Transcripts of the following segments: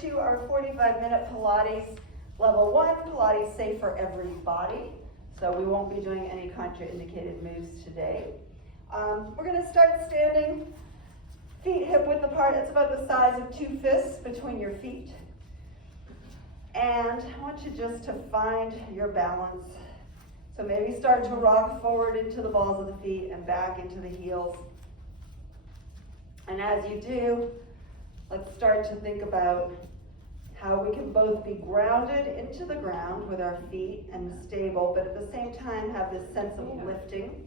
to our 45-minute Pilates level 1. Pilates safe for every body. So we won't be doing any contraindicated moves today. We're going to start standing, feet hip width apart. It's about the size of 2 fists between your feet. And I want you just to find your balance. So maybe start to rock forward into the balls of the feet and back into the heels. And as you do, let's start to think about how we can both be grounded into the ground with our feet and stable, but at the same time have this sense of lifting,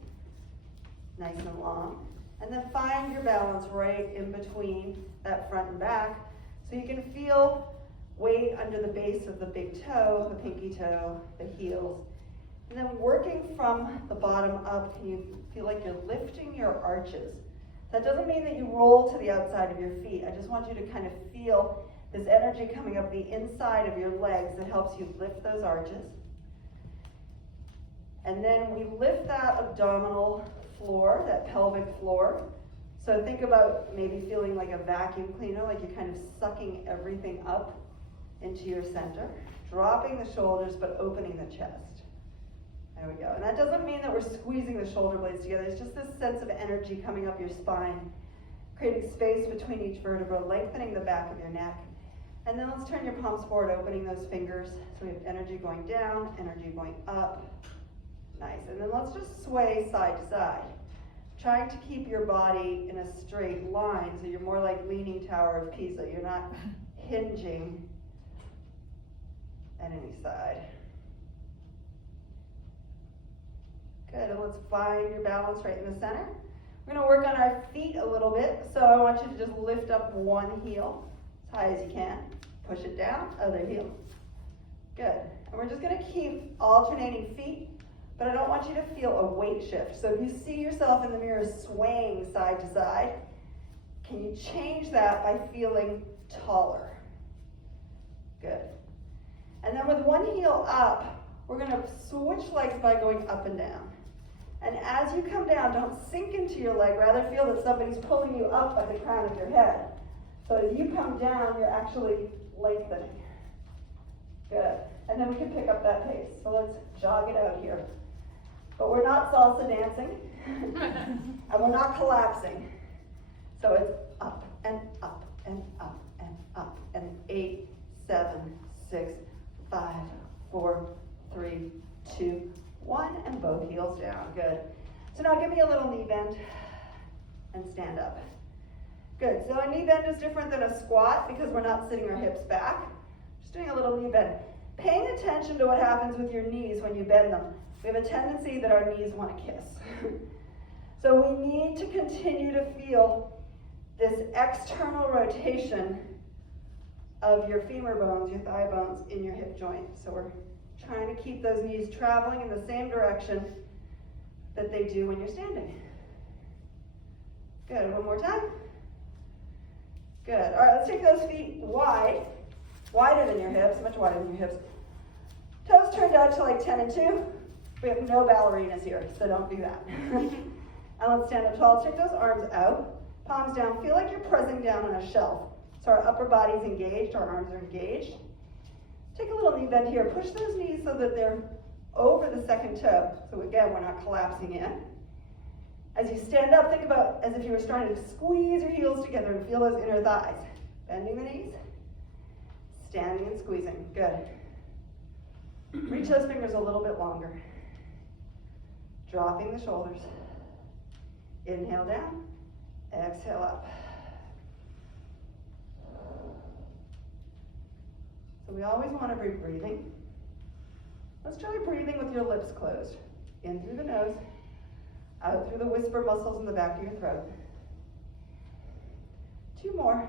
nice and long. And then find your balance right in between that front and back, so you can feel weight under the base of the big toe, the pinky toe, the heels. And then working from the bottom up, can you feel like you're lifting your arches? That doesn't mean that you roll to the outside of your feet. I just want you to kind of feel this energy coming up the inside of your legs that helps you lift those arches. And then we lift that abdominal floor, that pelvic floor. So think about maybe feeling like a vacuum cleaner, like you're kind of sucking everything up into your center, dropping the shoulders but opening the chest. There we go. And that doesn't mean that we're squeezing the shoulder blades together. It's just this sense of energy coming up your spine, creating space between each vertebra, lengthening the back of your neck. And then let's turn your palms forward, opening those fingers. So we have energy going down, energy going up. Nice. And then let's just sway side to side, trying to keep your body in a straight line so you're more like Leaning Tower of Pisa. You're not hinging at any side. Good, and let's find your balance right in the center. We're going to work on our feet a little bit, so I want you to just lift up one heel as high as you can. Push it down, other heel. Good, and we're just going to keep alternating feet, but I don't want you to feel a weight shift. So if you see yourself in the mirror swaying side to side, can you change that by feeling taller? Good. And then with one heel up, we're going to switch legs by going up and down. And as you come down, don't sink into your leg, rather feel that somebody's pulling you up by the crown of your head. So as you come down, you're actually lengthening. Good. And then we can pick up that pace. So let's jog it out here. But we're not salsa dancing, and we're not collapsing. So it's up and up and up and up. And 8, 7, 6, 5, 4, 3, 2, 1, and both heels down. Good. So now give me a little knee bend and stand up. Good. So a knee bend is different than a squat because we're not sitting our hips back. Just doing a little knee bend. Paying attention to what happens with your knees when you bend them. We have a tendency that our knees want to kiss. So we need to continue to feel this external rotation of your femur bones, your thigh bones in your hip joint. So we're trying to keep those knees traveling in the same direction that they do when you're standing. Good, one more time. Good, all right, let's take those feet wide, wider than your hips, much wider than your hips. Toes turned out to like 10 and 2. We have no ballerinas here, so don't do that. And let's stand up tall. Let's take those arms out, palms down. Feel like you're pressing down on a shelf. So our upper body's engaged, our arms are engaged. Take a little knee bend here. Push those knees so that they're over the second toe. So again, we're not collapsing in. As you stand up, think about as if you were starting to squeeze your heels together and feel those inner thighs. Bending the knees, standing and squeezing. Good. Reach those fingers a little bit longer. Dropping the shoulders. Inhale down, exhale up. So we always want to be breathing. Let's try breathing with your lips closed. In through the nose, out through the whisper muscles in the back of your throat. 2 more.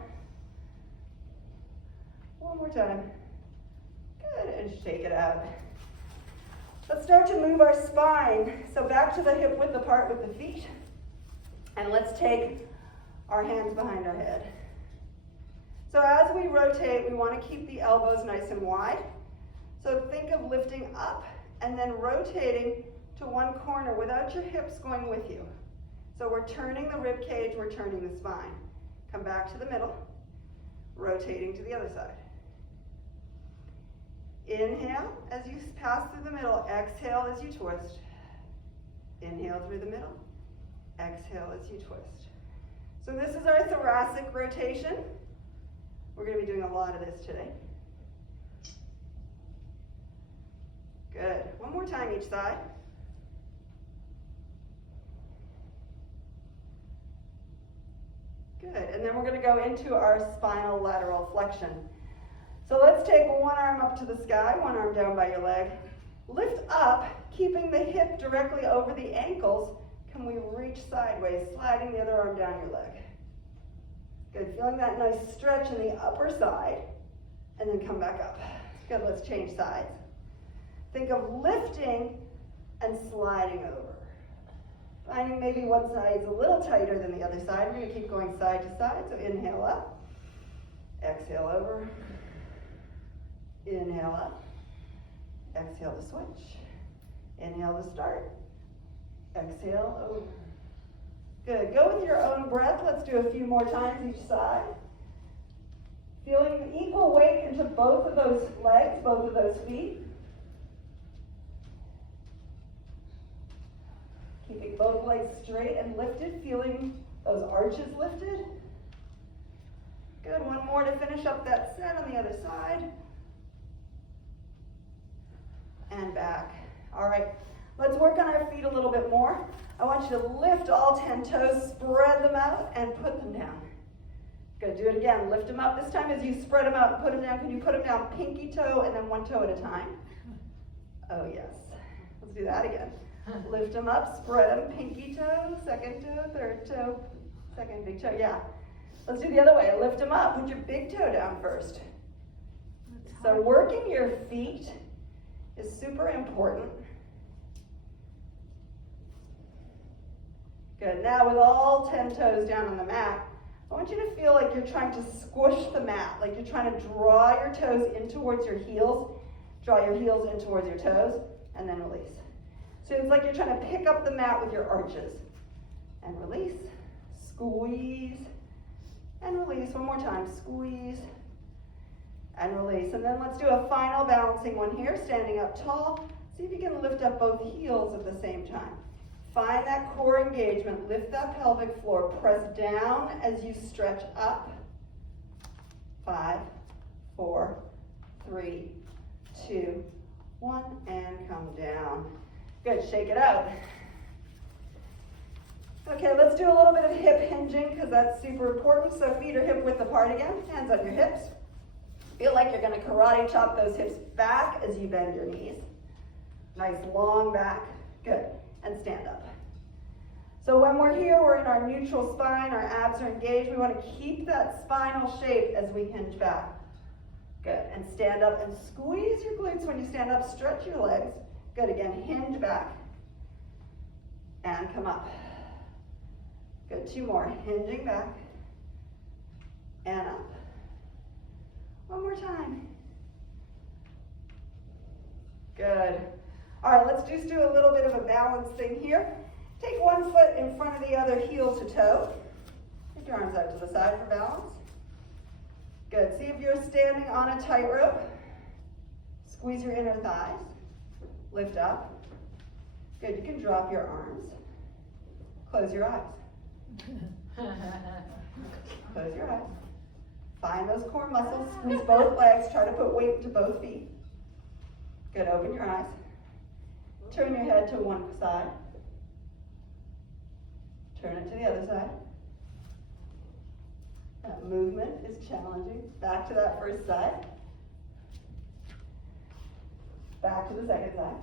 One more time. Good, and shake it out. Let's start to move our spine. So back to the hip width apart with the feet. And let's take our hands behind our head. So as we rotate, we want to keep the elbows nice and wide. So think of lifting up and then rotating to one corner without your hips going with you. So we're turning the rib cage, we're turning the spine. Come back to the middle, rotating to the other side. Inhale as you pass through the middle. Exhale as you twist. Inhale through the middle. Exhale as you twist. So this is our thoracic rotation. We're going to be doing a lot of this today. Good. One more time each side. Good. And then we're going to go into our spinal lateral flexion. So let's take one arm up to the sky, one arm down by your leg. Lift up, keeping the hip directly over the ankles. Can we reach sideways, sliding the other arm down your leg? Good. Feeling that nice stretch in the upper side. And then come back up. Good. Let's change sides. Think of lifting and sliding over. Finding maybe one side is a little tighter than the other side. We're going to keep going side to side. So inhale up. Exhale over. Inhale up. Exhale to switch. Inhale to start. Exhale over. Good. Go with your own breath. Let's do a few more times each side. Feeling equal weight into both of those legs, both of those feet. Keeping both legs straight and lifted, feeling those arches lifted. Good. One more to finish up that set on the other side. And back. All right. Let's work on our feet a little bit more. I want you to lift all 10 toes, spread them out, and put them down. Good. Do it again. Lift them up. This time as you spread them out and put them down, can you put them down pinky toe and then one toe at a time? Oh, yes. Let's do that again. Lift them up, spread them, pinky toe, second toe, third toe, second big toe. Yeah. Let's do the other way. Lift them up. Put your big toe down first. So working your feet is super important. Good. Now with all 10 toes down on the mat, I want you to feel like you're trying to squish the mat, like you're trying to draw your toes in towards your heels, draw your heels in towards your toes, and then release. So it's like you're trying to pick up the mat with your arches. And release, squeeze, and release. One more time, squeeze, and release. And then let's do a final balancing one here, standing up tall. See if you can lift up both heels at the same time. Find that core engagement, lift that pelvic floor, press down as you stretch up. 5, 4, 3, 2, 1, and come down. Good, shake it out. Okay, let's do a little bit of hip hinging because that's super important. So feet are hip width apart again, hands on your hips. Feel like you're going to karate chop those hips back as you bend your knees. Nice long back, good, and stand up. So when we're here, we're in our neutral spine, our abs are engaged. We want to keep that spinal shape as we hinge back. Good, and stand up and squeeze your glutes when you stand up, stretch your legs. Good, again, hinge back and come up. Good, 2 more, hinging back and up. One more time. Good. All right, let's just do a little bit of a balance thing here. Take one foot in front of the other, heel to toe. Take your arms out to the side for balance. Good, see if you're standing on a tightrope. Squeeze your inner thighs. Lift up. Good, you can drop your arms. Close your eyes. Close your eyes. Find those core muscles, squeeze both legs, try to put weight to both feet. Good, open your eyes. Turn your head to one side. Turn it to the other side. That movement is challenging. Back to that first side. Back to the second side.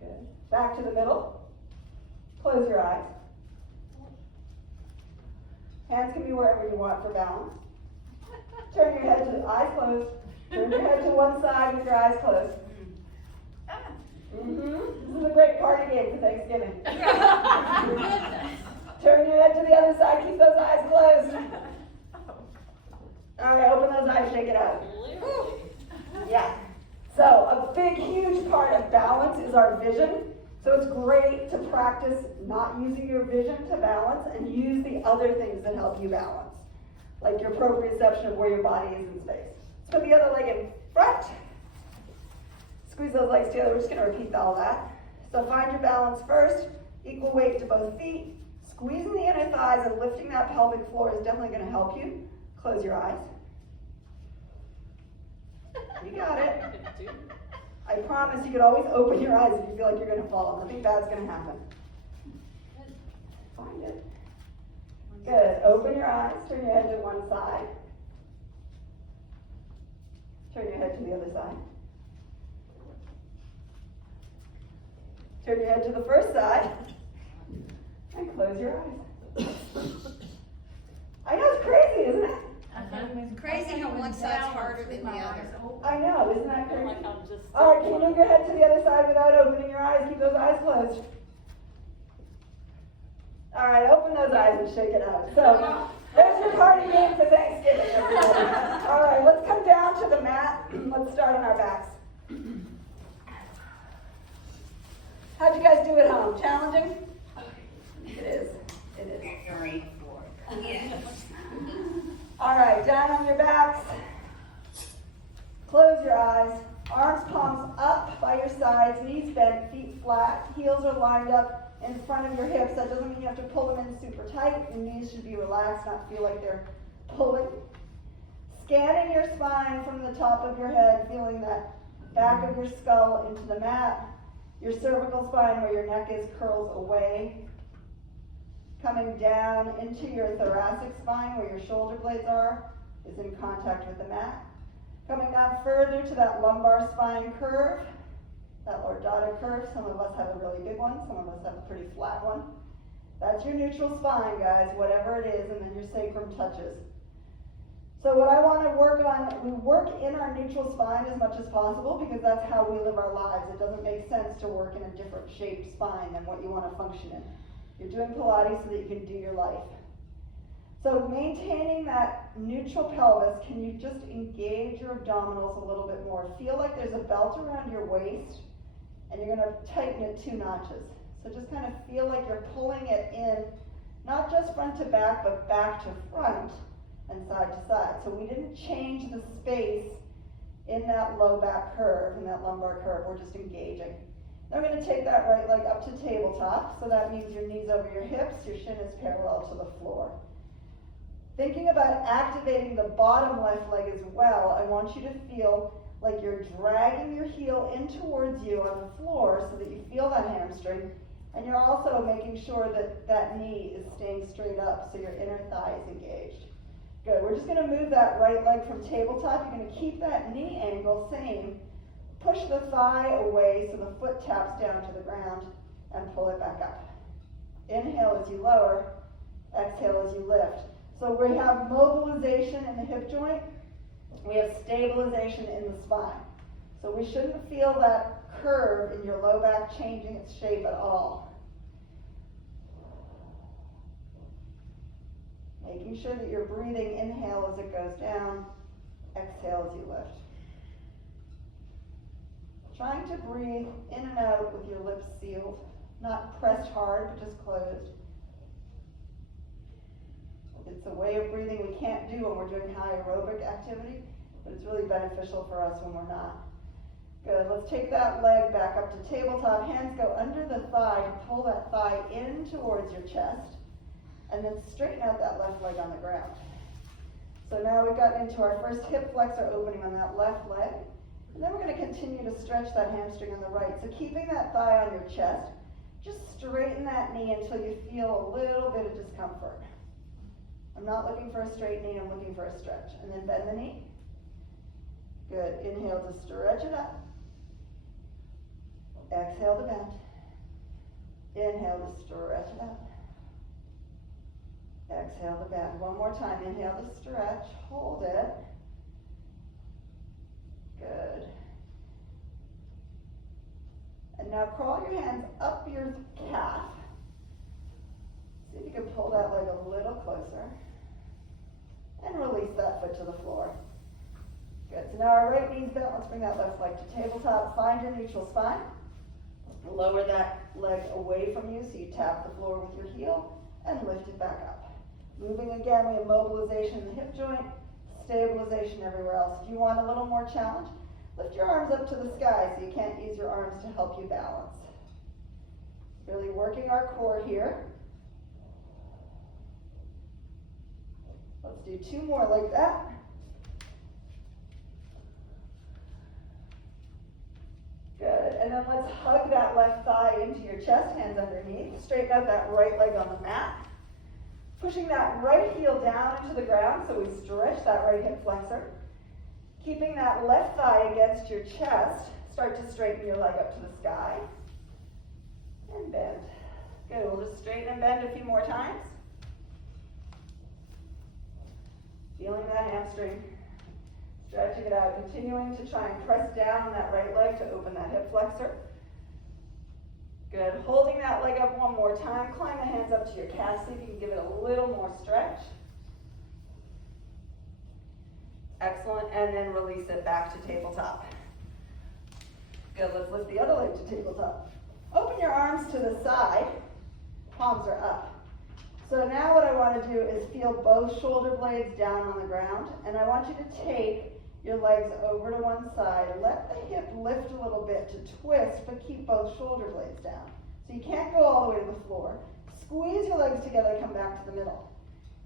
Good. Back to the middle. Close your eyes. Hands can be wherever you want for balance. Turn your head to eyes closed. Turn your head to one side with your eyes closed. This is a great party game for Thanksgiving. Turn your head to the other side. Keep those eyes closed. All right, open those eyes. Shake it out. Yeah. So a big, huge part of balance is our vision. So it's great to practice not using your vision to balance and use the other things that help you balance, like your proprioception of where your body is in space. It's Put the other leg in front. Squeeze those legs together. We're just going to repeat all that. So find your balance first. Equal weight to both feet. Squeezing the inner thighs and lifting that pelvic floor is definitely going to help you. Close your eyes. You got it. I promise you could always open your eyes if you feel like you're going to fall. Nothing bad's going to happen. Find it. Good. Open your eyes. Turn your head to one side. Turn your head to the other side. Turn your head to the first side. And close your eyes. I know it's crazy, isn't it? It's crazy how one side's harder than the other. I know, isn't that crazy? All right, can you move your head to the other side without opening your eyes? Keep those eyes closed. All right, open those eyes and shake it out. So, there's your party game for Thanksgiving, everybody. All right, let's come down to the mat. Let's start on our backs. How'd you guys do at home? Challenging? It is. It is. Very yes. All right, down on your backs. Close your eyes. Arms, palms up by your sides, knees bent, feet flat. Heels are lined up in front of your hips. That doesn't mean you have to pull them in super tight. Your knees should be relaxed, not feel like they're pulling. Scanning your spine from the top of your head, feeling that back of your skull into the mat. Your cervical spine where your neck is curls away. Coming down into your thoracic spine where your shoulder blades are, is in contact with the mat. Coming down further to that lumbar spine curve, that lordotic curve. Some of us have a really big one, some of us have a pretty flat one. That's your neutral spine, guys, whatever it is, and then your sacrum touches. So what I want to work on, we work in our neutral spine as much as possible because that's how we live our lives. It doesn't make sense to work in a different shaped spine than what you want to function in. You're doing Pilates so that you can do your life. So maintaining that neutral pelvis, can you just engage your abdominals a little bit more? Feel like there's a belt around your waist and you're going to tighten it 2 notches. So just kind of feel like you're pulling it in, not just front to back, but back to front and side to side. So we didn't change the space in that low back curve, in that lumbar curve. We're just engaging. Now we're going to take that right leg up to tabletop. So that means your knees over your hips, your shin is parallel to the floor. Thinking about activating the bottom left leg as well, I want you to feel like you're dragging your heel in towards you on the floor so that you feel that hamstring. And you're also making sure that that knee is staying straight up so your inner thigh is engaged. Good. We're just going to move that right leg from tabletop. You're going to keep that knee angle same. Push the thigh away so the foot taps down to the ground and pull it back up. Inhale as you lower, exhale as you lift. So we have mobilization in the hip joint. We have stabilization in the spine. So we shouldn't feel that curve in your low back changing its shape at all. Making sure that you're breathing, inhale as it goes down, exhale as you lift. Trying to breathe in and out with your lips sealed, not pressed hard, but just closed. It's a way of breathing we can't do when we're doing high aerobic activity, but it's really beneficial for us when we're not. Good, let's take that leg back up to tabletop. Hands go under the thigh to pull that thigh in towards your chest, and then straighten out that left leg on the ground. So now we've gotten into our first hip flexor opening on that left leg, and then we're going to continue to stretch that hamstring on the right. So keeping that thigh on your chest, just straighten that knee until you feel a little bit of discomfort. I'm not looking for a straight knee, I'm looking for a stretch. And then bend the knee. Good. Inhale to stretch it up. Exhale to bend. Inhale to stretch it up. Exhale to bend. One more time. Inhale to stretch. Hold it. Good. And now crawl your hands up your calf. See if you can pull that leg a little closer. And release that foot to the floor. Good. So now our right knee's bent. Let's bring that left leg to tabletop. Find your neutral spine. Lower that leg away from you so you tap the floor with your heel and lift it back up. Moving again, we have mobilization in the hip joint, stabilization everywhere else. If you want a little more challenge, lift your arms up to the sky so you can't use your arms to help you balance. Really working our core here. Let's do 2 more like that. Good, and then let's hug that left thigh into your chest, hands underneath. Straighten out that right leg on the mat. Pushing that right heel down into the ground so we stretch that right hip flexor. Keeping that left thigh against your chest, start to straighten your leg up to the sky. And bend. Good, we'll just straighten and bend a few more times. Feeling that hamstring. Stretching it out, continuing to try and press down on that right leg to open that hip flexor. Good, holding that leg up one more time. Climb the hands up to your calves so you can give it a little more stretch. Excellent, and then release it back to tabletop. Good, let's lift the other leg to tabletop. Open your arms to the side, palms are up. So now what I want to do is feel both shoulder blades down on the ground, and I want you to take your legs over to one side. Let the hip lift a little bit to twist, but keep both shoulder blades down. So you can't go all the way to the floor. Squeeze your legs together, come back to the middle.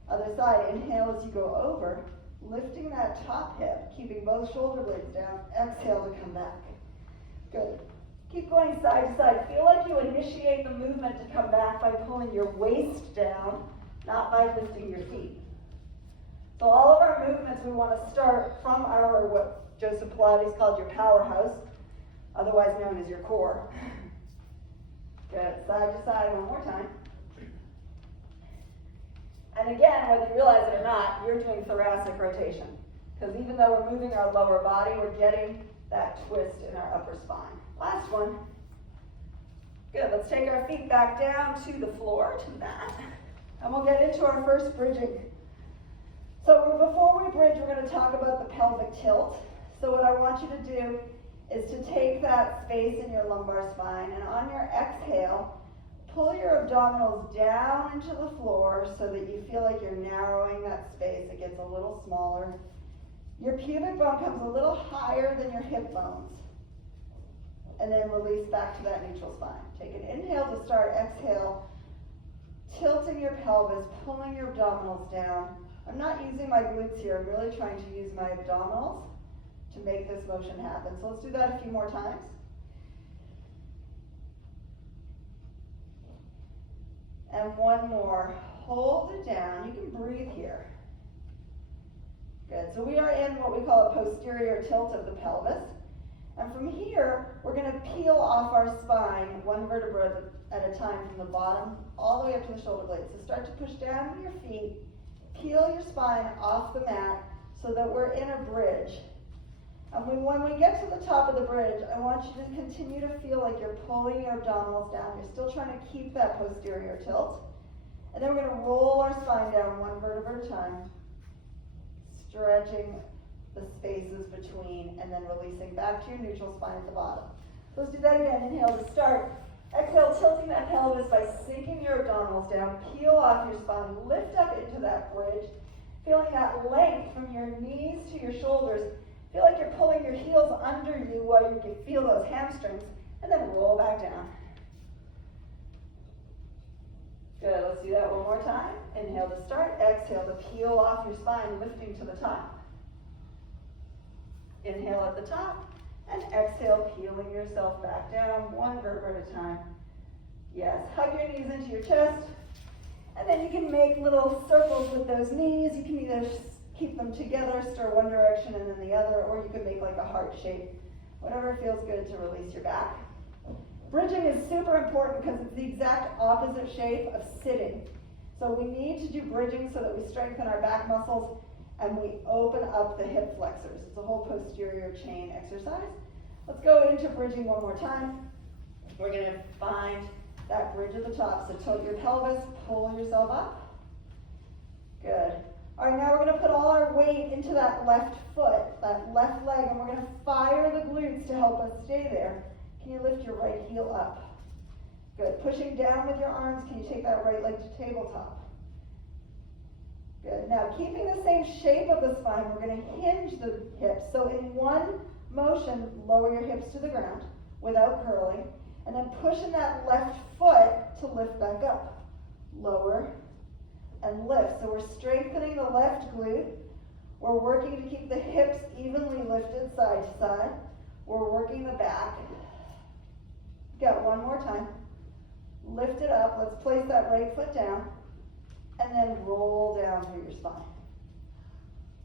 Other side, inhale as you go over, lifting that top hip, keeping both shoulder blades down. Exhale to come back. Good. Keep going side to side. Feel like you initiate the movement to come back by pulling your waist down, not by lifting your feet. So all of our movements, we want to start from our, what Joseph Pilates called your powerhouse, otherwise known as your core. Good, side to side one more time. And again, whether you realize it or not, you're doing thoracic rotation. Because even though we're moving our lower body, we're getting that twist in our upper spine. Last one. Good, let's take our feet back down to the floor, to the mat. And we'll get into our first bridging. So before we bridge, we're going to talk about the pelvic tilt. So what I want you to do is to take that space in your lumbar spine, and on your exhale, pull your abdominals down into the floor so that you feel like you're narrowing that space. It gets a little smaller. Your pubic bone comes a little higher than your hip bones. And then release back to that neutral spine. Take an inhale to start, exhale, tilting your pelvis, pulling your abdominals down. I'm not using my glutes here, I'm really trying to use my abdominals to make this motion happen. So let's do that a few more times. And one more. Hold it down. You can breathe here. Good. So we are in what we call a posterior tilt of the pelvis. And from here, we're going to peel off our spine one vertebra at a time from the bottom all the way up to the shoulder blades. So start to push down with your feet. Peel your spine off the mat so that we're in a bridge. And when we get to the top of the bridge, I want you to continue to feel like you're pulling your abdominals down. You're still trying to keep that posterior tilt. And then we're going to roll our spine down one vertebra at a time, stretching the spaces between, and then releasing back to your neutral spine at the bottom. So let's do that again. Inhale to start. Exhale, tilting that pelvis by sinking your abdominals down. Peel off your spine. Lift up into that bridge. Feeling that length from your knees to your shoulders. Feel like you're pulling your heels under you while you can feel those hamstrings. And then roll back down. Good. Let's do that one more time. Inhale to start. Exhale to peel off your spine, lifting to the top. Inhale at the top, and exhale, peeling yourself back down, one vertebra at a time. Yes, hug your knees into your chest, and then you can make little circles with those knees. You can either keep them together, stir one direction and then the other, or you can make like a heart shape, whatever feels good to release your back. Bridging is super important because it's the exact opposite shape of sitting. So we need to do bridging so that we strengthen our back muscles and we open up the hip flexors. It's a whole posterior chain exercise. Let's go into bridging one more time. We're going to find that bridge at the top. So tilt your pelvis, pull yourself up. Good. All right, now we're going to put all our weight into that left foot, that left leg, and we're going to fire the glutes to help us stay there. Can you lift your right heel up? Good. Pushing down with your arms, can you take that right leg to tabletop? Good. Now, keeping the same shape of the spine, we're going to hinge the hips. So in one motion, lower your hips to the ground without curling, and then pushing that left foot to lift back up. Lower and lift. So we're strengthening the left glute. We're working to keep the hips evenly lifted side to side. We're working the back. Got one more time. Lift it up. Let's place that right foot down. And then roll down through your spine.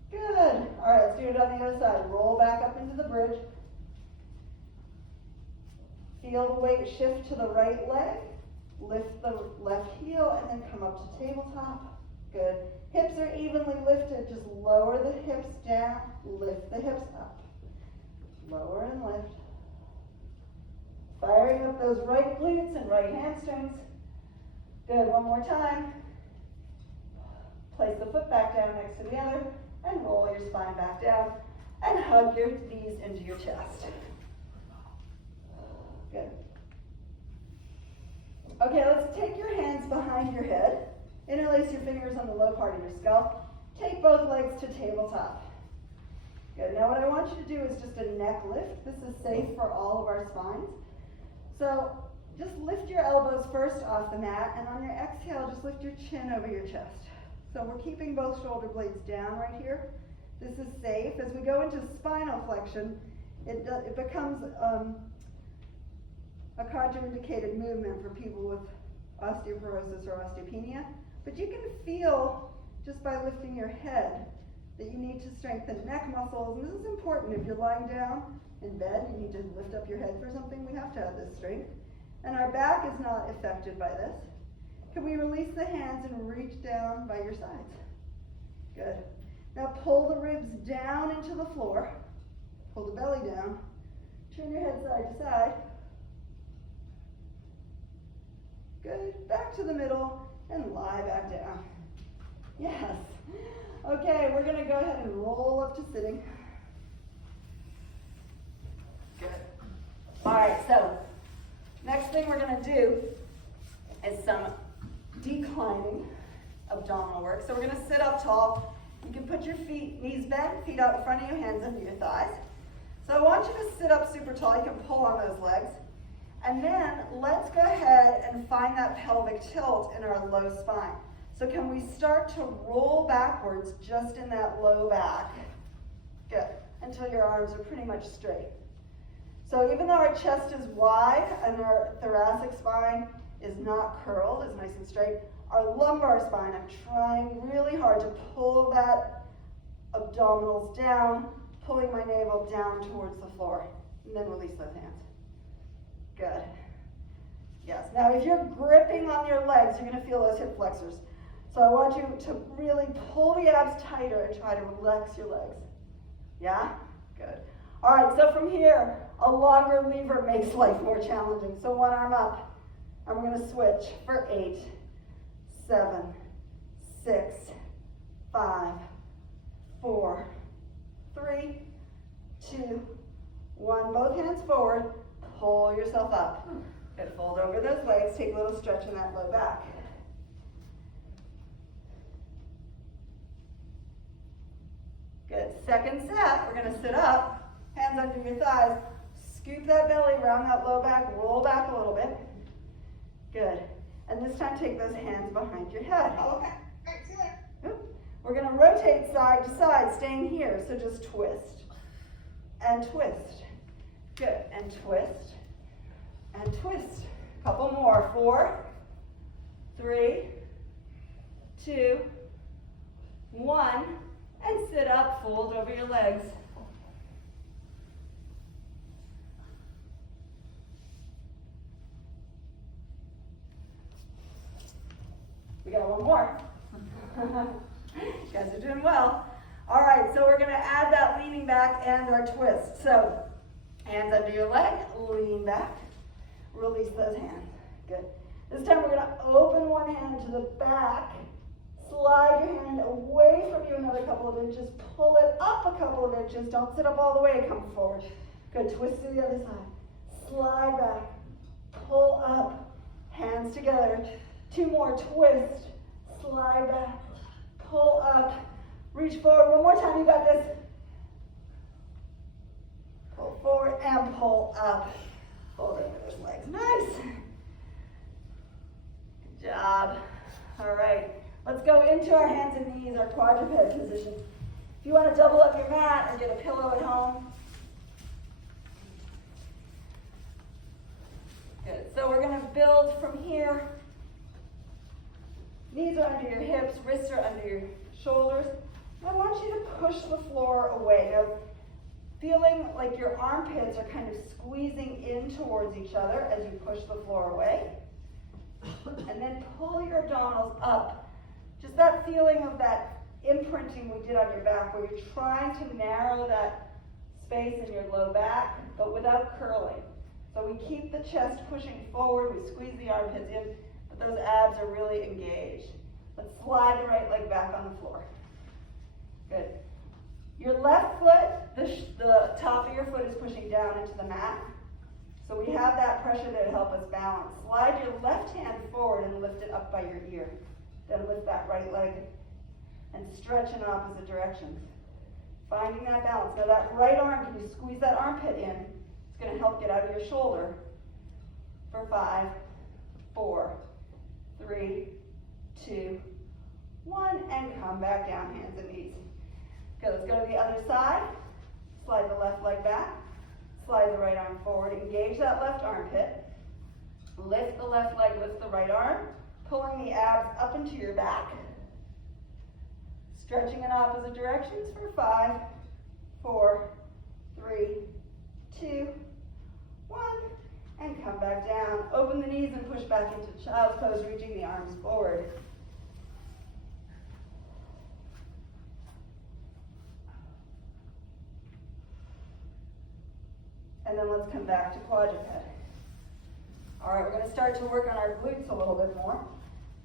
Good. All right, let's do it on the other side. Roll back up into the bridge. Feel the weight shift to the right leg. Lift the left heel and then come up to tabletop. Good. Hips are evenly lifted. Just lower the hips down. Lift the hips up. Lower and lift. Firing up those right glutes and right hamstrings. Good. One more time. Place the foot back down next to the other and roll your spine back down and hug your knees into your chest. Good. Okay, let's take your hands behind your head. Interlace your fingers on the low part of your skull. Take both legs to tabletop. Good. Now what I want you to do is just a neck lift. This is safe for all of our spines. So just lift your elbows first off the mat, and on your exhale, just lift your chin over your chest. So we're keeping both shoulder blades down right here. This is safe. As we go into spinal flexion, it becomes a contraindicated movement for people with osteoporosis or osteopenia. But you can feel, just by lifting your head, that you need to strengthen neck muscles. And this is important. If you're lying down in bed, you need to lift up your head for something. We have to have this strength. And our back is not affected by this. Can we release the hands and reach down by your sides? Good. Now pull the ribs down into the floor. Pull the belly down. Turn your head side to side. Good. Back to the middle and lie back down. Yes. Okay, we're going to go ahead and roll up to sitting. Good. All right, so next thing we're going to do is some declining abdominal work. So we're going to sit up tall. You can put your knees bent, feet out in front of you, hands under your thighs. So I want you to sit up super tall. You can pull on those legs. And then let's go ahead and find that pelvic tilt in our low spine. So can we start to roll backwards just in that low back? Good. Until your arms are pretty much straight. So even though our chest is wide and our thoracic spine is not curled, is nice and straight, our lumbar spine, I'm trying really hard to pull that abdominals down, pulling my navel down towards the floor, and then release those hands. Good. Yes. Now if you're gripping on your legs, you're going to feel those hip flexors. So I want you to really pull the abs tighter and try to relax your legs. Yeah? Good. All right, so from here, a longer lever makes life more challenging. So one arm up, and we're going to switch for 8, 7, 6, 5, 4, 3, 2, 1. Both hands forward. Pull yourself up. Good. Fold over those legs. Take a little stretch in that low back. Good. Second set, we're going to sit up, hands under your thighs, scoop that belly around that low back, roll back a little bit. Good. And this time take those hands behind your head. Okay. All right, see you later. We're going to rotate side to side, staying here. So just twist and twist. Good. And twist and twist. A couple more. 4, 3, 2, 1. And sit up, fold over your legs. We got one more. You guys are doing well. All right, so we're going to add that leaning back and our twist. So hands under your leg, lean back, release those hands. Good. This time we're going to open one hand to the back. Slide your hand away from you another couple of inches. Pull it up a couple of inches. Don't sit up all the way. Come forward. Good. Twist to the other side. Slide back. Pull up. Hands together. 2 more. Twist. Slide back. pull up, reach forward. One more time, you got this. Pull forward and pull up. Hold it with those legs, nice. Good job. All right, let's go into our hands and knees, our quadruped position. If you want to double up your mat or get a pillow at home. Good, so we're going to build from here. Knees are under your hips, wrists are under your shoulders. I want you to push the floor away. Now, feeling like your armpits are kind of squeezing in towards each other as you push the floor away. And then pull your abdominals up. Just that feeling of that imprinting we did on your back where you're trying to narrow that space in your low back, but without curling. So we keep the chest pushing forward, we squeeze the armpits in, but those abs are really engaged. Let's slide the right leg back on the floor. Good. Your left foot, the top of your foot is pushing down into the mat. So we have that pressure there to help us balance. Slide your left hand forward and lift it up by your ear. Then lift that right leg and stretch in opposite directions. Finding that balance. Now that right arm, can you squeeze that armpit in? It's going to help get out of your shoulder. For 5, 4, 3, 2, 1, and come back down, hands and knees. Good, let's go to the other side. Slide the left leg back. Slide the right arm forward. Engage that left armpit. Lift the left leg, lift the right arm. Pulling the abs up into your back. Stretching in opposite directions for 5, 4, 3, 2, 1. And come back down. Open the knees and push back into child's pose, reaching the arms forward. And then let's come back to quadruped. All right, we're going to start to work on our glutes a little bit more.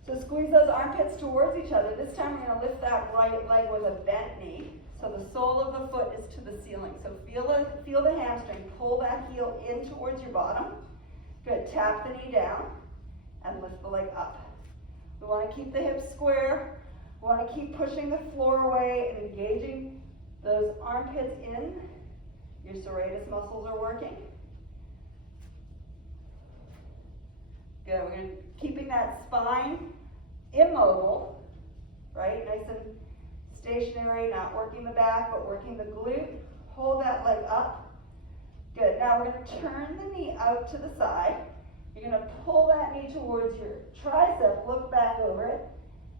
So squeeze those armpits towards each other. This time we're going to lift that right leg with a bent knee. So the sole of the foot is to the ceiling. So feel the hamstring. Pull that heel in towards your bottom. Good. Tap the knee down and lift the leg up. We want to keep the hips square. We want to keep pushing the floor away and engaging those armpits in. Your serratus muscles are working. Good. We're going to keeping that spine immobile, right? Nice and stationary, not working the back, but working the glute. Hold that leg up. Good. Now we're going to turn the knee out to the side. You're going to pull that knee towards your tricep, look back over it,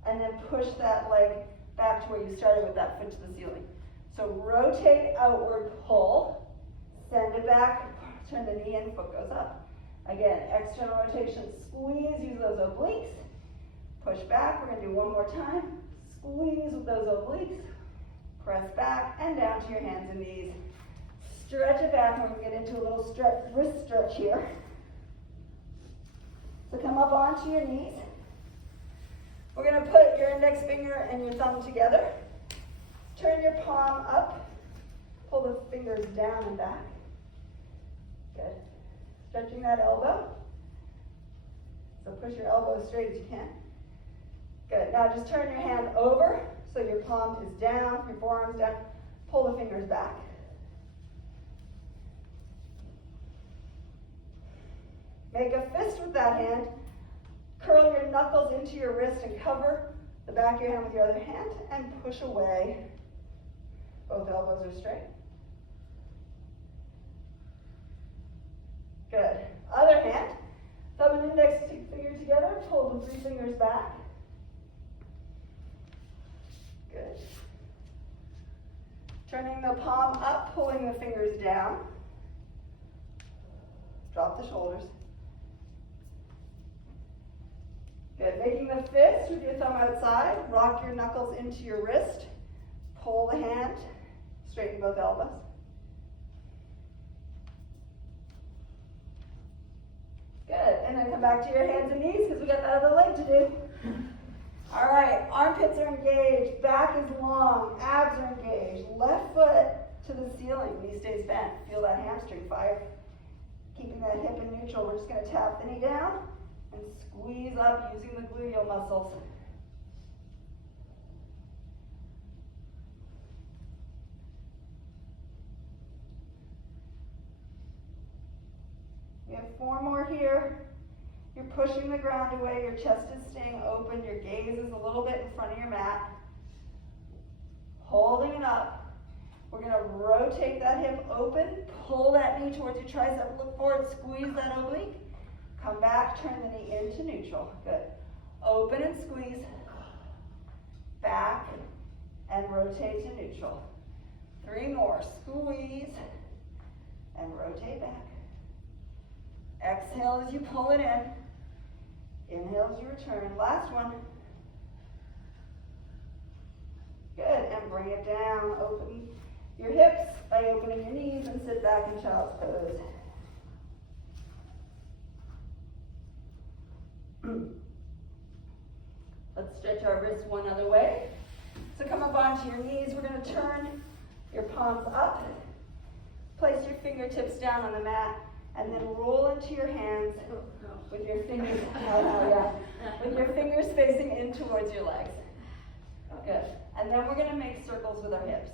and then push that leg back to where you started with that foot to the ceiling. So rotate outward, pull, send it back, turn the knee in, foot goes up. Again, external rotation, squeeze, use those obliques. Push back, we're going to do one more time. Squeeze with those obliques. Press back and down to your hands and knees. Stretch it back, and we're going to get into a little stretch, wrist stretch here. So come up onto your knees. We're going to put your index finger and your thumb together. Turn your palm up. Pull the fingers down and back. Good. Stretching that elbow. So push your elbow as straight as you can. Good. Now just turn your hand over so your palm is down, your forearm's down. Pull the fingers back. Make a fist with that hand. Curl your knuckles into your wrist and cover the back of your hand with your other hand and push away. Both elbows are straight. Good. Other hand. Thumb and index finger together. Pull the 3 fingers back. Good. Turning the palm up, pulling the fingers down. Drop the shoulders. Good. Making the fist with your thumb outside. Rock your knuckles into your wrist. Pull the hand. Straighten both elbows. Good. And then come back to your hands and knees because we got that other leg to do. All right. Armpits are engaged. Back is long. Abs are engaged. Left foot to the ceiling. Knee stays bent. Feel that hamstring fire. Keeping that hip in neutral. We're just going to tap the knee down and squeeze up using the gluteal muscles. We have 4 more here. You're pushing the ground away, your chest is staying open, your gaze is a little bit in front of your mat. Holding it up. We're gonna rotate that hip open, pull that knee towards your tricep, look forward, squeeze that oblique. Come back, turn the knee into neutral. Good. Open and squeeze. Back and rotate to neutral. 3 more. Squeeze and rotate back. Exhale as you pull it in. Inhale as you return. Last one. Good. And bring it down. Open your hips by opening your knees and sit back in child's pose. Let's stretch our wrists one other way. So come up onto your knees. We're going to turn your palms up. Place your fingertips down on the mat and then roll into your hands with your fingers, with your fingers facing in towards your legs. Good. And then we're going to make circles with our hips.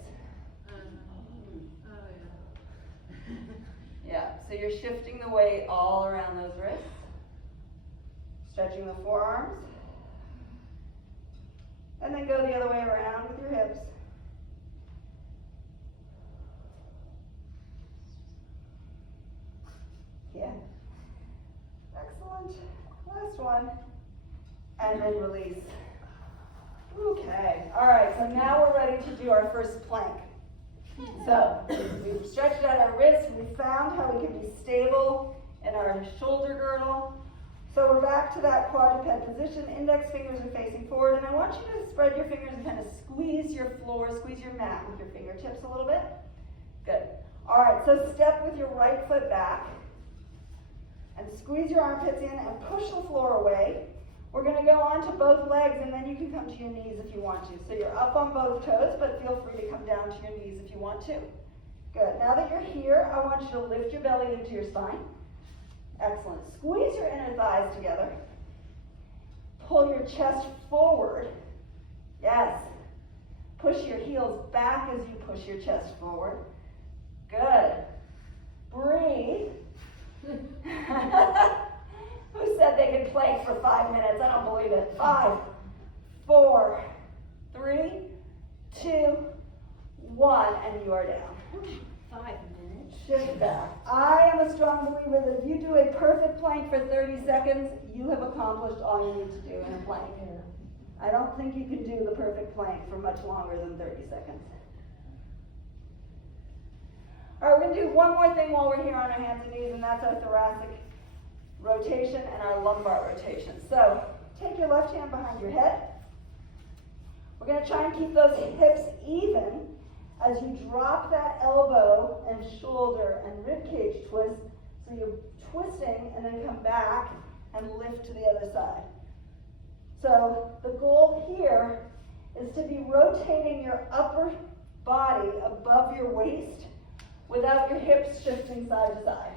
Yeah, so you're shifting the weight all around those wrists. Stretching the forearms. And then go the other way around with your hips. Yeah. Excellent. Last one. And then release. Okay. All right, so now we're ready to do our first plank. So we've stretched out our wrists. We found how we can be stable in our shoulder girdle. So we're back to that quadruped position. Index fingers are facing forward. And I want you to spread your fingers and kind of squeeze your floor, squeeze your mat with your fingertips a little bit. Good. All right, so step with your right foot back. And squeeze your armpits in and push the floor away. We're going to go on to both legs, and then you can come to your knees if you want to. So you're up on both toes, but feel free to come down to your knees if you want to. Good. Now that you're here, I want you to lift your belly into your spine. Excellent. Squeeze your inner thighs together. Pull your chest forward. Yes. Push your heels back as you push your chest forward. Good. Breathe. Who said they could plank for 5 minutes? I don't believe it. 5, 4, 3, 2, 1, and you are down. 5 minutes. Shift back. I am a strong believer that if you do a perfect plank for 30 seconds, you have accomplished all you need to do in a plank. I don't think you can do the perfect plank for much longer than 30 seconds. All right, we're going to do one more thing while we're here on our hands and knees, and that's our thoracic rotation and our lumbar rotation. So take your left hand behind your head. We're going to try and keep those hips even as you drop that elbow and shoulder and rib cage twist. So you're twisting and then come back and lift to the other side. So the goal here is to be rotating your upper body above your waist without your hips shifting side to side.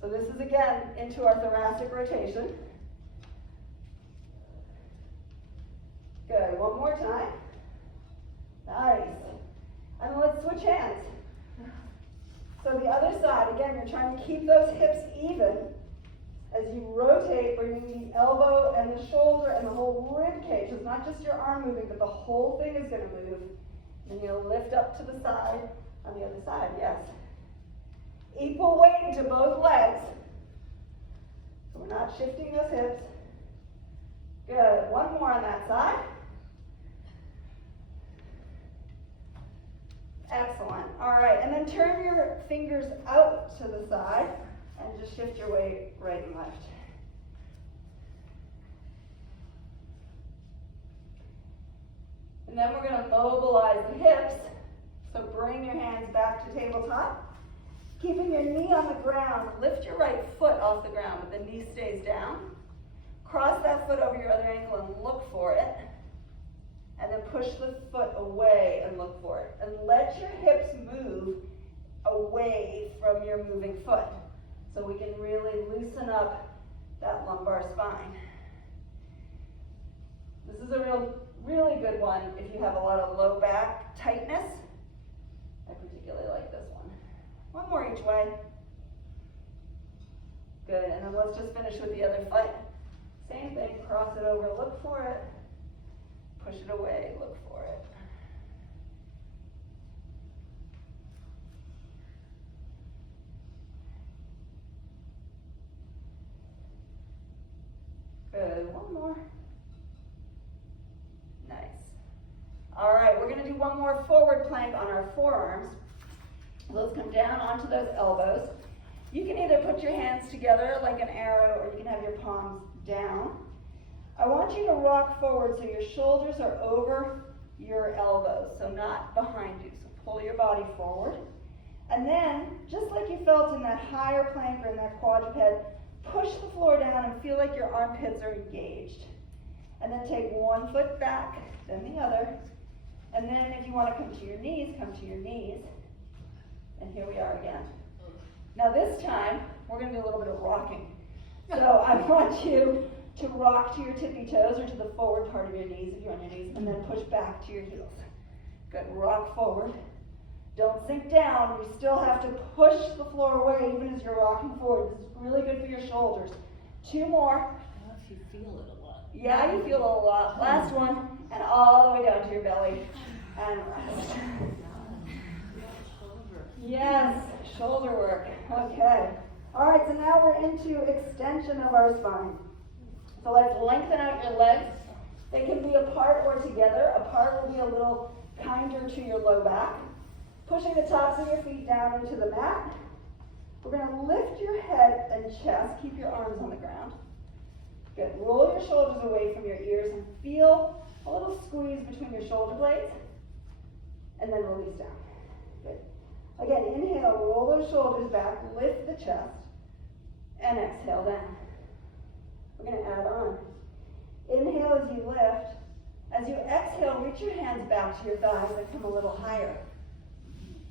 So this is again into our thoracic rotation. Good, one more time. Nice. And let's switch hands. So the other side, again, you're trying to keep those hips even as you rotate, bringing the elbow and the shoulder and the whole rib cage. It's not just your arm moving, but the whole thing is going to move. And you'll lift up to the side on the other side, yes. Equal weight into both legs. So we're not shifting those hips. Good. One more on that side. Excellent. All right, and then turn your fingers out to the side and just shift your weight right and left. And then we're going to mobilize the hips. So bring your hands back to tabletop. Keeping your knee on the ground, lift your right foot off the ground, but the knee stays down. Cross that foot over your other ankle and look for it. And then push the foot away and look for it. And let your hips move away from your moving foot so we can really loosen up that lumbar spine. This is a really good one if you have a lot of low back tightness. I particularly like this one. One more each way. Good, and then let's just finish with the other foot. Same thing, cross it over, look for it. Push it away, look for it. Good, one more. Nice. All right, we're gonna do one more forward plank on our forearms. Let's come down onto those elbows. You can either put your hands together like an arrow, or you can have your palms down. I want you to rock forward so your shoulders are over your elbows, so not behind you. So pull your body forward. And then, just like you felt in that higher plank or in that quadruped, push the floor down and feel like your armpits are engaged. And then take one foot back, then the other. And then if you want to come to your knees, come to your knees. And here we are again. Now this time, we're going to do a little bit of rocking. So I want you to rock to your tippy toes or to the forward part of your knees if you're on your knees, and then push back to your heels. Good, rock forward. Don't sink down. You still have to push the floor away even as you're rocking forward. This is really good for your shoulders. Two more. I don't know if you feel it a lot. Yeah, you feel it a lot. Last one, and all the way down to your belly. And rest. Yes, shoulder work. Okay. All right, so now we're into extension of our spine. So let's lengthen out your legs. They can be apart or together. Apart will be a little kinder to your low back. Pushing the tops of your feet down into the mat. We're going to lift your head and chest. Keep your arms on the ground. Good. Roll your shoulders away from your ears and feel a little squeeze between your shoulder blades. And then release down. Good. Again, inhale, roll those shoulders back, lift the chest, and exhale down. We're going to add on. Inhale as you lift. As you exhale, reach your hands back to your thighs and come a little higher.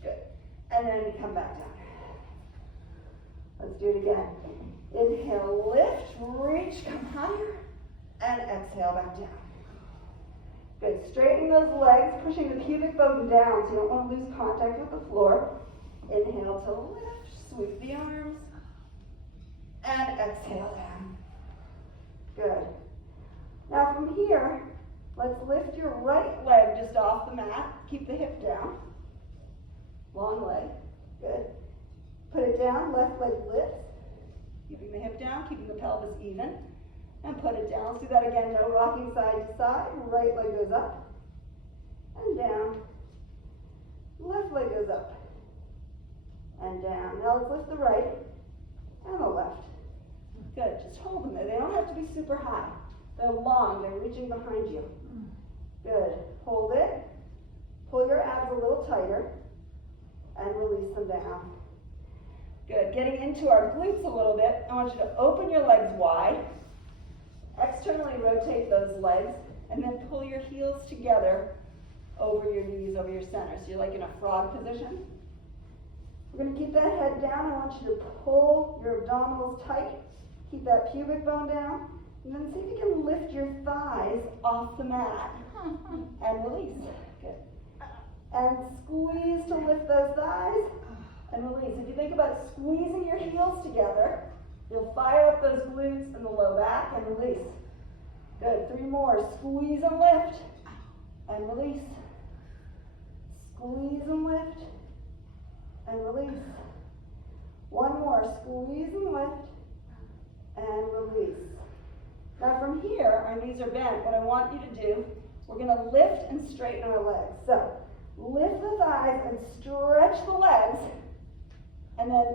Good. And then come back down. Let's do it again. Inhale, lift, reach, come higher, and exhale back down. Good. Straighten those legs, pushing the pubic bone down so you don't want to lose contact with the floor. Inhale to lift, sweep the arms, and exhale down. Good. Now from here, let's lift your right leg just off the mat. Keep the hip down. Long leg. Good. Put it down, left leg lifts. Keeping the hip down, keeping the pelvis even. And put it down. Let's do that again. No rocking side to side. Right leg goes up and down. Left leg goes up and down. Now let's lift the right and the left. Good. Just hold them there. They don't have to be super high. They're long. They're reaching behind you. Good. Hold it. Pull your abs a little tighter and release them down. Good. Getting into our glutes a little bit, I want you to open your legs wide. Externally rotate those legs, and then pull your heels together over your knees, over your center. So you're like in a frog position. We're going to keep that head down. I want you to pull your abdominals tight. Keep that pubic bone down. And then see if you can lift your thighs off the mat. And release. Good. And squeeze to lift those thighs. And release. If you think about squeezing your heels together, you'll fire up those glutes and the low back and release. Good. 3 more. Squeeze and lift. And release. Squeeze and lift. And release. 1 more. Squeeze and lift. And release. Now from here, our knees are bent. What I want you to do, we're going to lift and straighten our legs. So lift the thighs and stretch the legs. And then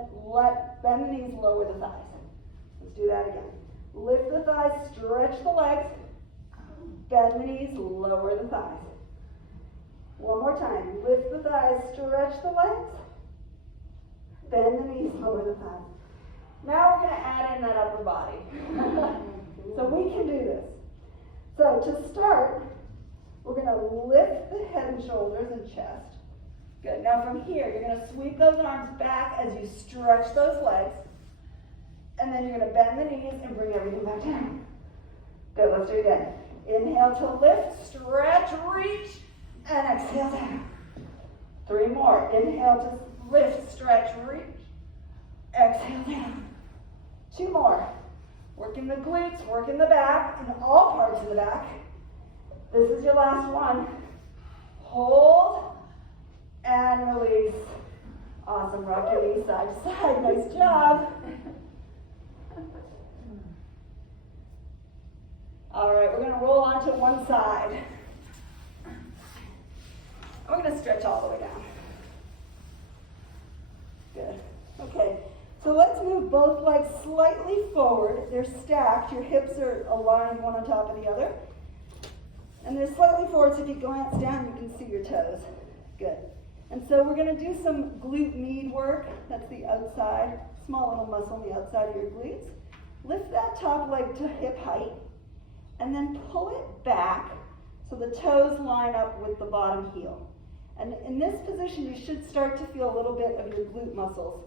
bend the knees, lower the thighs. Let's do that again. Lift the thighs, stretch the legs, bend the knees, lower the thighs. 1 more time. Lift the thighs, stretch the legs, bend the knees, lower the thighs. Now we're going to add in that upper body. So we can do this. So to start, we're going to lift the head and shoulders and chest. Good. Now from here, you're going to sweep those arms back as you stretch those legs. And then you're going to bend the knees and bring everything back down. Good. Let's do it again. Inhale to lift, stretch, reach, and exhale down. 3 more. Inhale to lift, stretch, reach, exhale down. 2 more. Working the glutes, working the back, and all parts of the back. This is your last one. Hold and release. Awesome, rock your knees side to side, nice job. All right, we're gonna roll onto one side. We're gonna stretch all the way down. Good, okay. So let's move both legs slightly forward. They're stacked, your hips are aligned one on top of the other. And they're slightly forward, so if you glance down, you can see your toes. Good. And so we're gonna do some glute med work. That's the outside, small little muscle on the outside of your glutes. Lift that top leg to hip height, and then pull it back so the toes line up with the bottom heel. And in this position, you should start to feel a little bit of your glute muscles.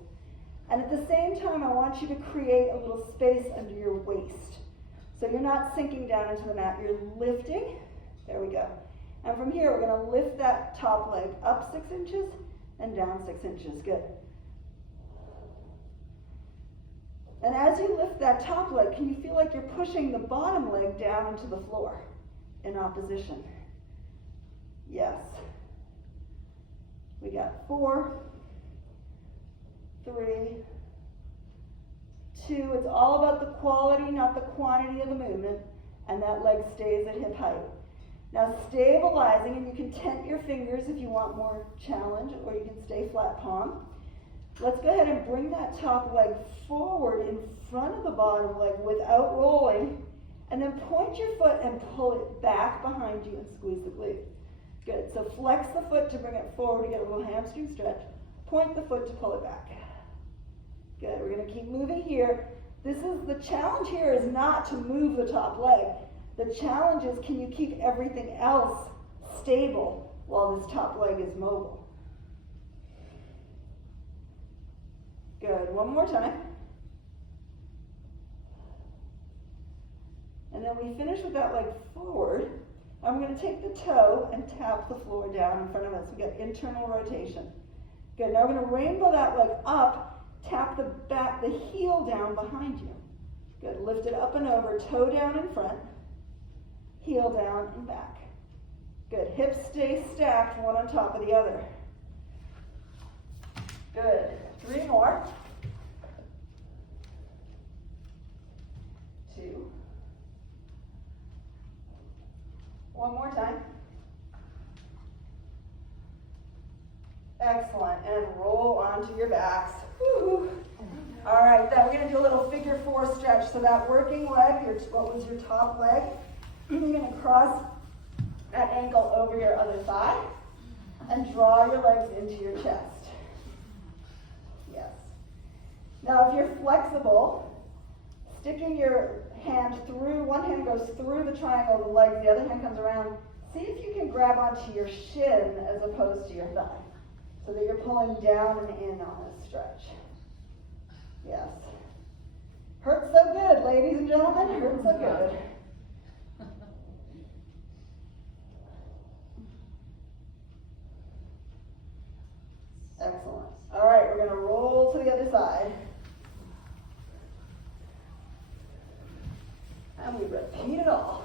And at the same time, I want you to create a little space under your waist. So you're not sinking down into the mat, you're lifting. There we go. And from here, we're gonna lift that top leg up 6 inches and down 6 inches, good. And as you lift that top leg, can you feel like you're pushing the bottom leg down into the floor in opposition? Yes. We got 4, 3, 2. It's all about the quality, not the quantity of the movement. And that leg stays at hip height. Now stabilizing, and you can tent your fingers if you want more challenge, or you can stay flat palm. Let's go ahead and bring that top leg forward in front of the bottom leg without rolling, and then point your foot and pull it back behind you and squeeze the glute. Good, so flex the foot to bring it forward to get a little hamstring stretch. Point the foot to pull it back. Good, we're gonna keep moving here. The challenge here is not to move the top leg. The challenge is, can you keep everything else stable while this top leg is mobile? Good, one more time. And then we finish with that leg forward. And we're going to take the toe and tap the floor down in front of us. We get internal rotation. Good, now we're going to rainbow that leg up, tap the heel down behind you. Good, lift it up and over, toe down in front, heel down and back. Good, hips stay stacked, one on top of the other. Good, 3 more. 2. One more time. Excellent, and roll onto your backs. Woo. All right, then we're gonna do a little figure 4 stretch. So that working leg, what was your top leg, you're gonna cross that ankle over your other thigh and draw your legs into your chest. Yes. Now if you're flexible, sticking your hand through, one hand goes through the triangle of the legs, the other hand comes around. See if you can grab onto your shin as opposed to your thigh, so that you're pulling down and in on this stretch. Yes. Hurts so good, ladies and gentlemen, hurts so good. Excellent. All right, we're gonna roll to the other side. And we repeat it all.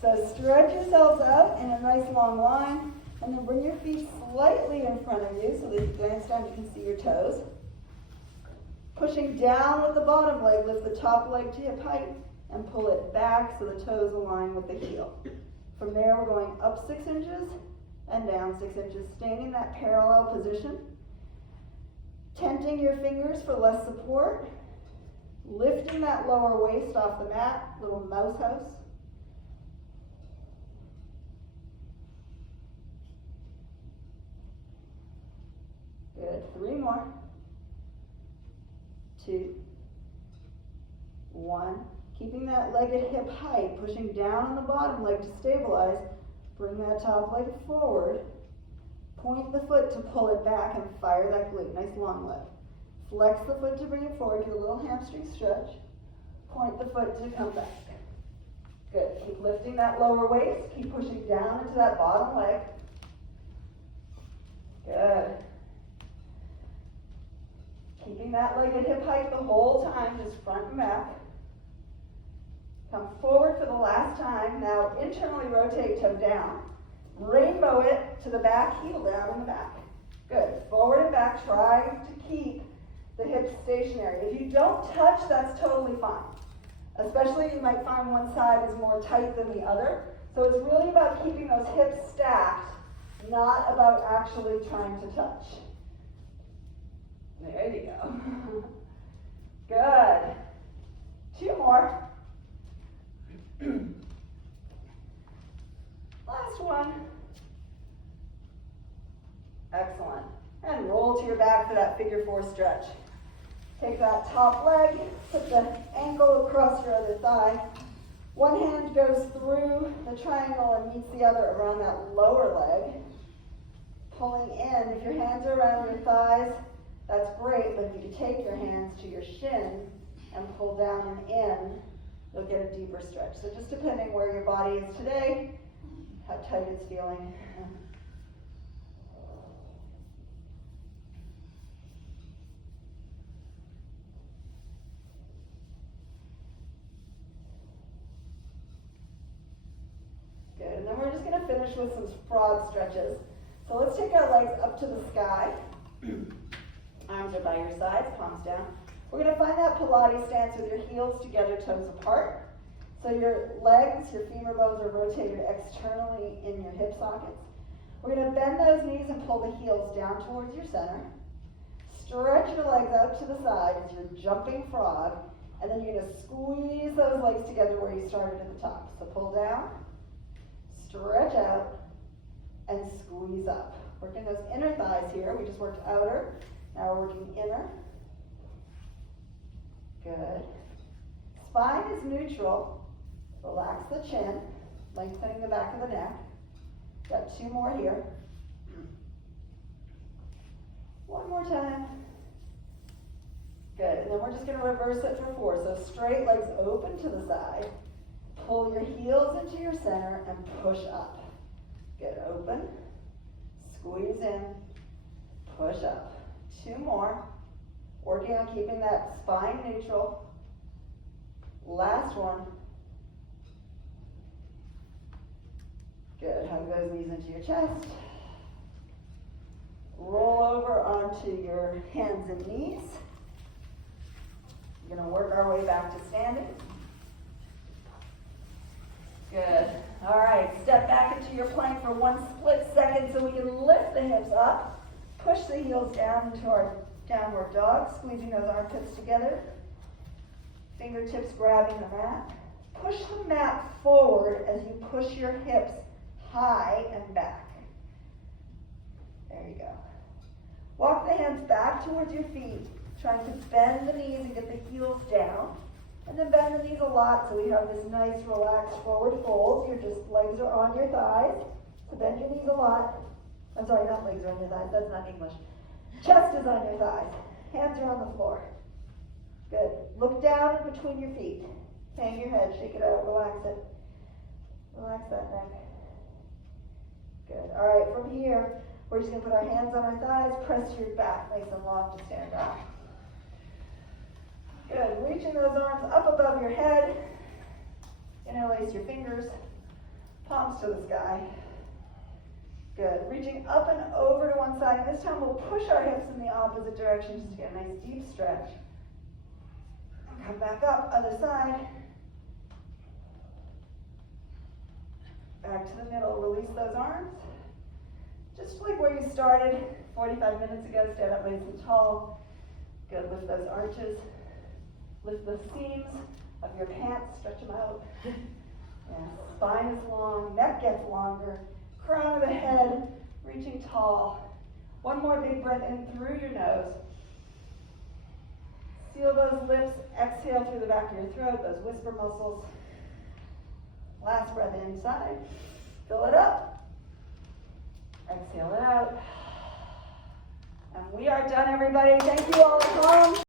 So stretch yourselves out in a nice long line, and then bring your feet slightly in front of you so that you glance down, you can see your toes. Pushing down with the bottom leg, lift the top leg to hip height and pull it back so the toes align with the heel. From there, we're going up 6 inches and down 6 inches, staying in that parallel position. Tenting your fingers for less support. Lifting that lower waist off the mat, little mouse house. Good, 3 more. 2, 1. Keeping that leg at hip height, pushing down on the bottom leg to stabilize. Bring that top leg forward. Point the foot to pull it back and fire that glute, nice long leg. Flex the foot to bring it forward, get a little hamstring stretch. Point the foot to come back. Good, keep lifting that lower waist, keep pushing down into that bottom leg. Good. Keeping that leg at hip height the whole time, just front and back. Come forward for the last time. Now internally rotate toe down. Rainbow it to the back, heel down in the back. Good. Forward and back. Try to keep the hips stationary. If you don't touch, that's totally fine. Especially you might find one side is more tight than the other. So it's really about keeping those hips stacked, not about actually trying to touch. There you go. Good. 2 more. Last one. Excellent. And roll to your back for that figure 4 stretch. Take that top leg, put the ankle across your other thigh. One hand goes through the triangle and meets the other around that lower leg. Pulling in. If your hands are around your thighs, that's great, but if you take your hands to your shins and pull down and in, you'll get a deeper stretch. So just depending where your body is today, how tight it's feeling. Good, and then we're just going to finish with some frog stretches. So let's take our legs up to the sky. Arms are by your sides, palms down. We're going to find that Pilates stance with your heels together, toes apart. So your legs, your femur bones are rotated externally in your hip sockets. We're going to bend those knees and pull the heels down towards your center. Stretch your legs out to the side as you're jumping frog. And then you're going to squeeze those legs together where you started at the top. So pull down, stretch out, and squeeze up. Working those inner thighs here. We just worked outer. Now we're working inner. Good. Spine is neutral. Relax the chin, lengthening the back of the neck. Got 2 more here. 1 more time. Good, and then we're just going to reverse it for 4. So straight legs open to the side. Pull your heels into your center and push up. Good, open. Squeeze in. Push up. 2 more. Working on keeping that spine neutral. Last one. Good. Hug those knees into your chest. Roll over onto your hands and knees. We're going to work our way back to standing. Good. All right. Step back into your plank for 1 split second so we can lift the hips up. Push the heels down into our downward dog, squeezing those armpits together. Fingertips grabbing the mat. Push the mat forward as you push your hips high and back. There you go. Walk the hands back towards your feet, trying to bend the knees and get the heels down. And then bend the knees a lot so we have this nice relaxed forward fold. Your just legs are on your thighs. So bend your knees a lot. I'm sorry, not legs are on your thighs. That's not English. Chest is on your thighs. Hands are on the floor. Good. Look down in between your feet. Hang your head. Shake it out. Relax it. Relax that neck. Good. All right. From here, we're just going to put our hands on our thighs. Press your back nice and long to stand up. Good. Reaching those arms up above your head. Interlace your fingers. Palms to the sky. Good. Reaching up and over to one side. And this time we'll push our hips in the opposite direction just to get a nice deep stretch. Come back up, other side. Back to the middle. Release those arms. Just like where you started 45 minutes ago. Stand up nice and tall. Good. Lift those arches. Lift the seams of your pants. Stretch them out. Yeah. Spine is long. Neck gets longer. Crown of the head, reaching tall. 1 more big breath in through your nose. Seal those lips. Exhale through the back of your throat, those whisper muscles. Last breath inside. Fill it up. Exhale it out. And we are done, everybody. Thank you all at home.